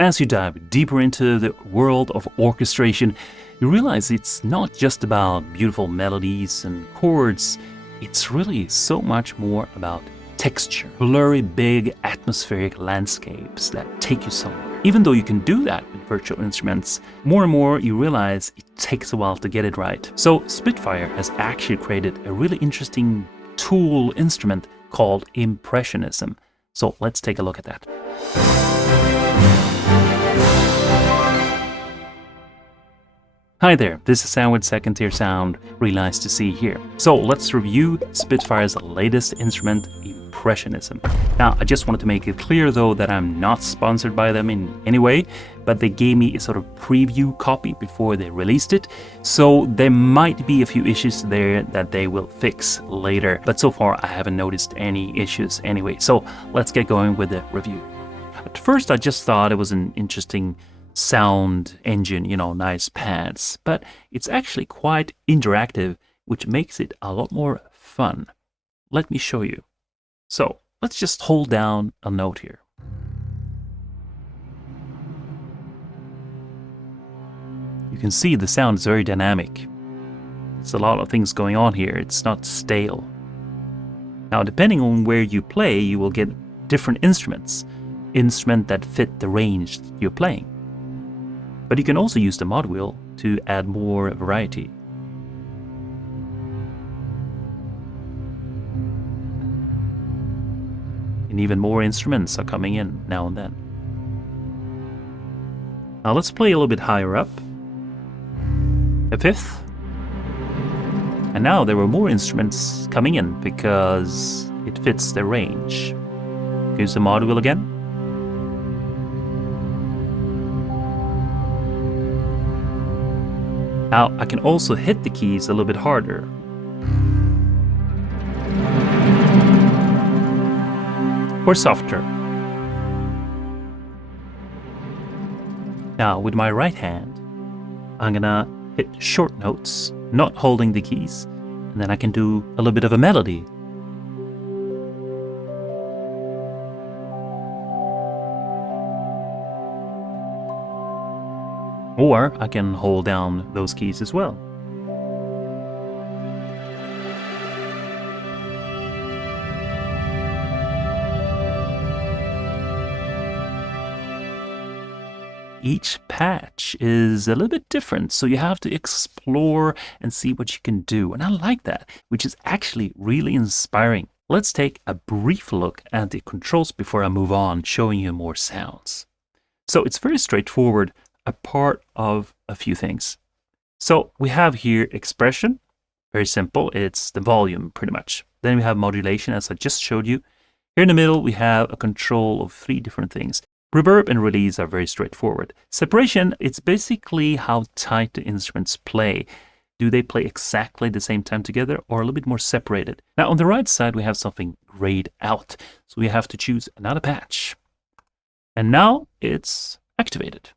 As you dive deeper into the world of orchestration, you realize it's not just about beautiful melodies and chords, it's really so much more about texture, blurry, big, atmospheric landscapes that take you somewhere. Even though you can do that with virtual instruments, more and more you realize it takes a while to get it right. So Spitfire has actually created a really interesting tool instrument called Impressionism. So let's take a look at that. Hi there, this is Sam with Second Tier Sound. Really nice to see you here. So let's review Spitfire's latest instrument, Impressionism. Now, I just wanted to make it clear though that I'm not sponsored by them in any way, but they gave me a sort of preview copy before they released it. So there might be a few issues there that they will fix later. But so far I haven't noticed any issues anyway. So let's get going with the review. At first I just thought it was an interesting sound engine, nice pads, but it's actually quite interactive, which makes it a lot more fun. Let me show you. So let's just hold down a note here. You can see the sound is very dynamic. There's a lot of things going on here. It's not stale. Now, depending on where you play, you will get different instruments that fit the range that you're playing. But you can also use the mod wheel to add more variety. And even more instruments are coming in now and then. Now let's play a little bit higher up. A fifth. And now there were more instruments coming in because it fits the range. Use the mod wheel again. Now, I can also hit the keys a little bit harder. Or softer. Now, with my right hand, I'm gonna hit short notes, not holding the keys, and then I can do a little bit of a melody. Or I can hold down those keys as well. Each patch is a little bit different, so you have to explore and see what you can do. And I like that, which is actually really inspiring. Let's take a brief look at the controls before I move on, showing you more sounds. So it's very straightforward. A part of a few things. So we have here expression, very simple, it's the volume pretty much. Then we have modulation, as I just showed you. Here in the middle we have a control of 3 different things. Reverb and release are very straightforward. Separation, it's basically how tight the instruments play. Do they play exactly the same time together or a little bit more separated? Now on the right side we have something grayed out, so we have to choose another patch. And now it's activated.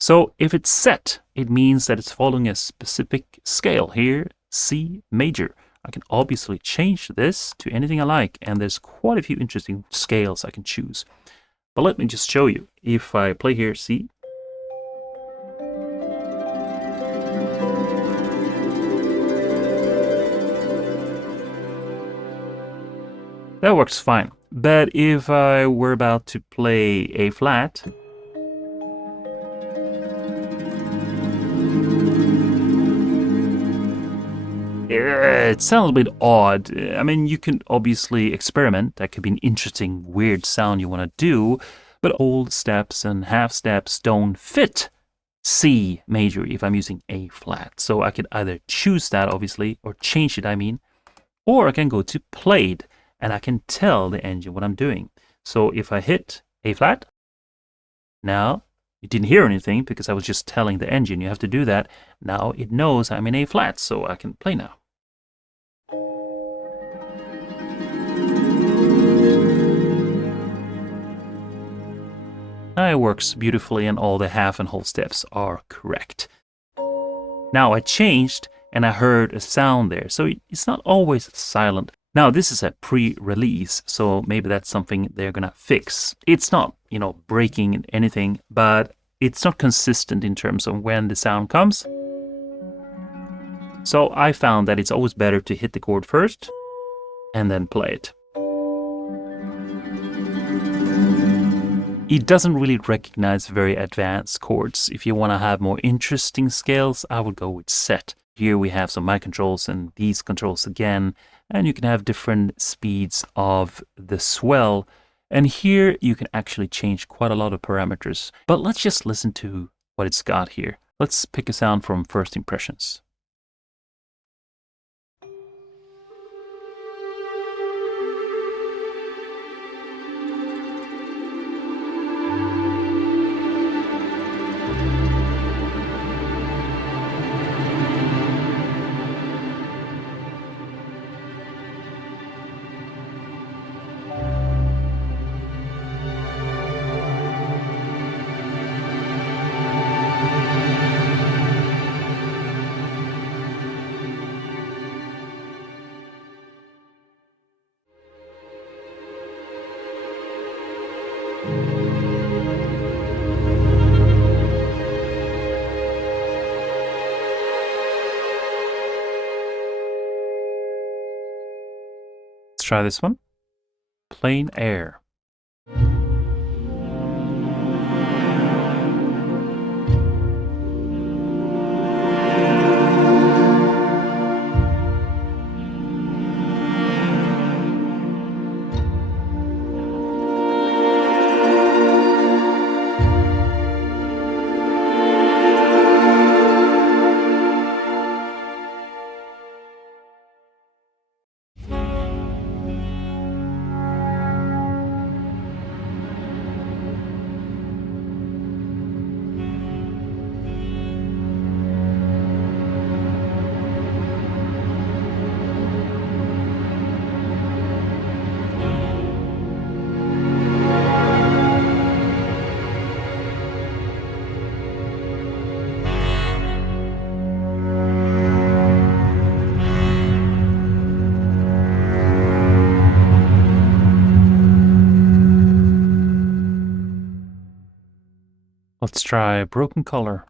So if it's set, it means that it's following a specific scale. Here, C major. I can obviously change this to anything I like, and there's quite a few interesting scales I can choose. But let me just show you. If I play here C, that works fine. But if I were about to play A flat, it sounds a bit odd. I mean, you can obviously experiment. That could be an interesting, weird sound you want to do, but whole steps and half steps don't fit C major if I'm using A flat. So I could either choose that, obviously, or change it, or I can go to played, and I can tell the engine what I'm doing. So if I hit A flat, now you didn't hear anything because I was just telling the engine you have to do that. Now it knows I'm in A flat, so I can play now. It works beautifully and all the half and whole steps are correct. Now I changed and I heard a sound there. So it's not always silent. Now, this is a pre-release, so maybe that's something they're gonna fix. It's not, breaking anything, but it's not consistent in terms of when the sound comes. So I found that it's always better to hit the chord first and then play it. It doesn't really recognize very advanced chords. If you want to have more interesting scales, I would go with set. Here we have some mic controls and these controls again, and you can have different speeds of the swell. And here you can actually change quite a lot of parameters. But let's just listen to what it's got here. Let's pick a sound from First Impressions. Let's try this one. Plain air. Let's try Broken Color.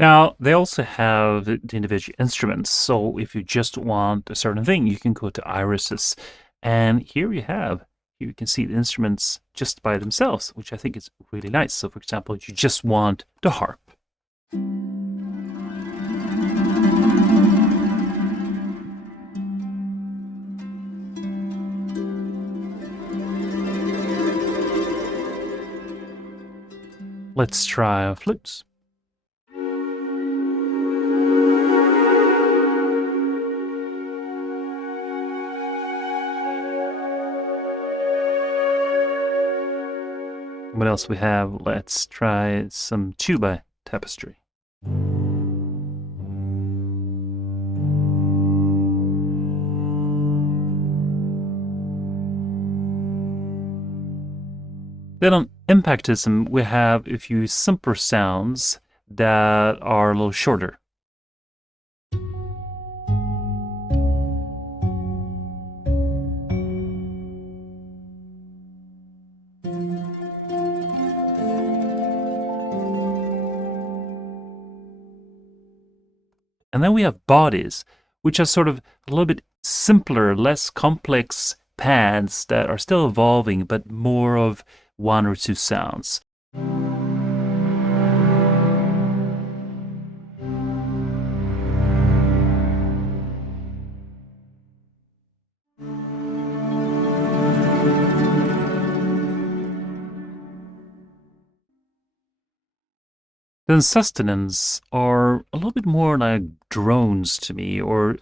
Now, they also have the individual instruments. So if you just want a certain thing, you can go to irises. And here you can see the instruments just by themselves, which I think is really nice. So for example, you just want the harp. Let's try flutes. What else we have? Let's try some tuba tapestry. Then on Impactism, we have a few simpler sounds that are a little shorter. And then we have bodies, which are sort of a little bit simpler, less complex pads that are still evolving, but more of one or two sounds. Then sustenance are a little bit more like drones to me, or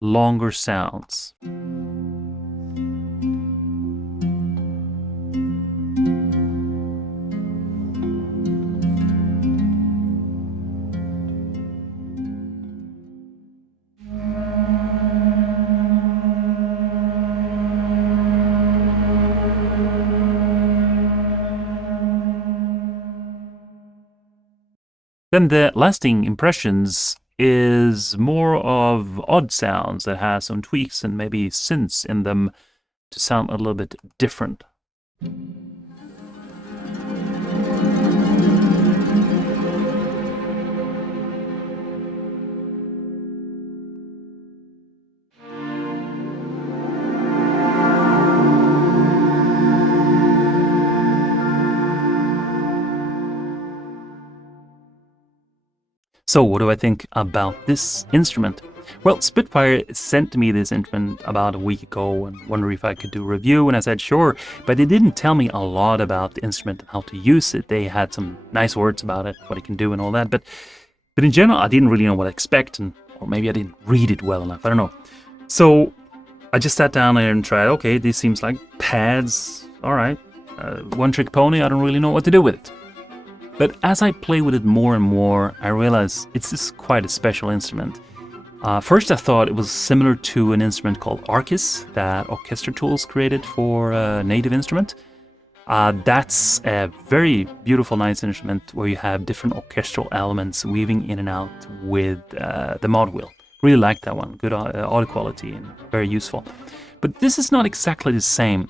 longer sounds. Then the lasting impressions is more of odd sounds that has some tweaks and maybe synths in them to sound a little bit different. So what do I think about this instrument? Well, Spitfire sent me this instrument about a week ago and wondered if I could do a review, and I said sure, but they didn't tell me a lot about the instrument and how to use it. They had some nice words about it, what it can do and all that, but in general, I didn't really know what to expect, or maybe I didn't read it well enough, I don't know. So I just sat down there and tried, okay, this seems like pads, all right, one trick pony, I don't really know what to do with it. But as I play with it more and more, I realize it's just quite a special instrument. First I thought it was similar to an instrument called Arcus that Orchestra Tools created for a native instrument. That's a very beautiful, nice instrument where you have different orchestral elements weaving in and out with the mod wheel. Really like that one, good audio quality and very useful. But this is not exactly the same.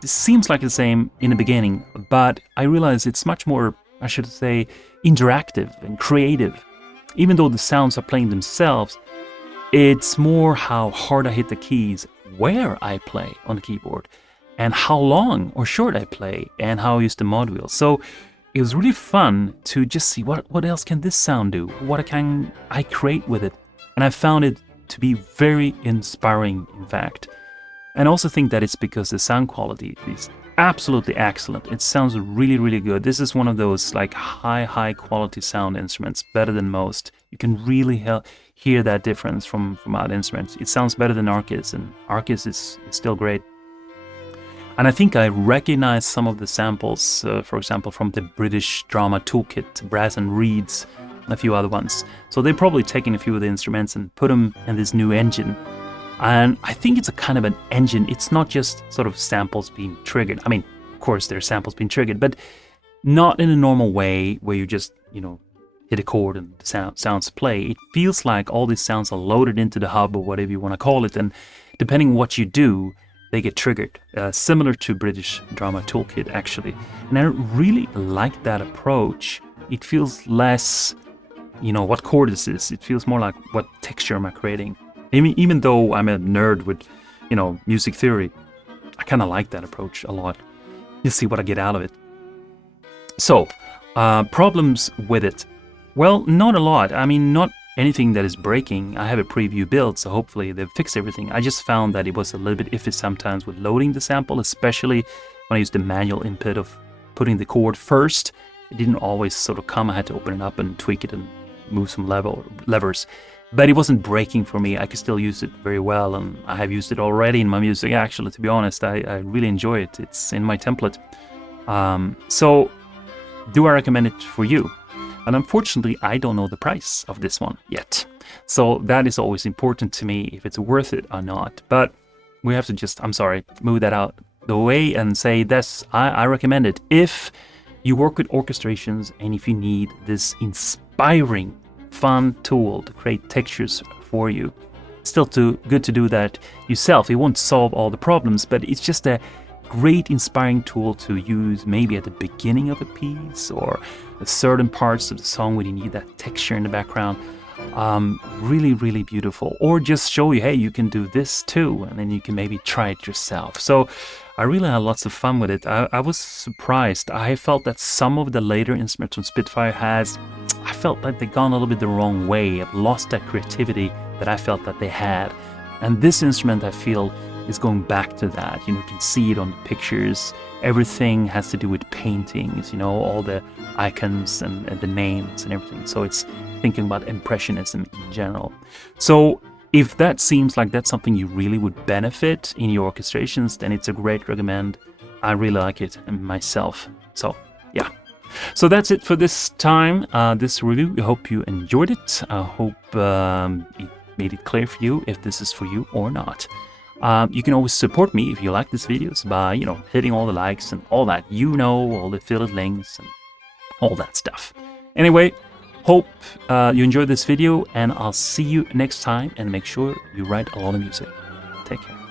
This seems like the same in the beginning, but I realize it's much more, I should say, interactive and creative. Even though the sounds are playing themselves, it's more how hard I hit the keys, where I play on the keyboard, and how long or short I play, and how I use the mod wheel. So it was really fun to just see what else can this sound do? What can I create with it? And I found it to be very inspiring, in fact. And I also think that it's because the sound quality is absolutely excellent. It sounds really, really good. This is one of those like high quality sound instruments, better than most. You can really hear that difference from other instruments. It sounds better than Arcus, and Arcus is still great. And I think I recognize some of the samples, for example, from the British Drama Toolkit, Brass and Reeds, and a few other ones. So they've probably taken a few of the instruments and put them in this new engine. And I think it's a kind of an engine. It's not just sort of samples being triggered. I mean, of course, there's samples being triggered, but not in a normal way where you just, hit a chord and the sounds play. It feels like all these sounds are loaded into the hub or whatever you want to call it. And depending on what you do, they get triggered. Similar to British Drama Toolkit, actually. And I really like that approach. It feels less you know, what chord is this? It feels more like, what texture am I creating? Even though I'm a nerd with, you know, music theory, I kind of like that approach a lot. You'll see what I get out of it. So, problems with it. Well, not a lot. I mean, not anything that is breaking. I have a preview build, so hopefully they've fixed everything. I just found that it was a little bit iffy sometimes with loading the sample, especially when I used the manual input of putting the chord first. It didn't always sort of come. I had to open it up and tweak it and move some levers. But it wasn't breaking for me. I could still use it very well, and I have used it already in my music, actually, to be honest. I really enjoy it. It's in my template. So, do I recommend it for you? And unfortunately, I don't know the price of this one yet. So that is always important to me, if it's worth it or not. But we have to just, I'm sorry, move that out the way and say this, I recommend it if you work with orchestrations and if you need this inspiring, fun tool to create textures for you. Still good to do that yourself. It won't solve all the problems, but it's just a great inspiring tool to use maybe at the beginning of a piece or certain parts of the song when you need that texture in the background. Really, really beautiful. Or just show you, hey, you can do this too, and then you can maybe try it yourself. So I really had lots of fun with it. I was surprised. I felt that some of the later instruments from Spitfire I felt like they'd gone a little bit the wrong way. I've lost that creativity that I felt that they had. And this instrument, I feel, is going back to that. You know, you can see it on the pictures. Everything has to do with paintings, you know, all the icons and the names and everything. So it's thinking about Impressionism in general. So if that seems like that's something you really would benefit in your orchestrations, then it's a great recommend. I really like it myself. So yeah. So that's it for this time, this review. I hope you enjoyed it. I hope it made it clear for you if this is for you or not. You can always support me if you like these videos by, you know, hitting all the likes and all that, you know, all the affiliate links and all that stuff. Anyway, hope you enjoyed this video, and I'll see you next time, and make sure you write a lot of music. Take care.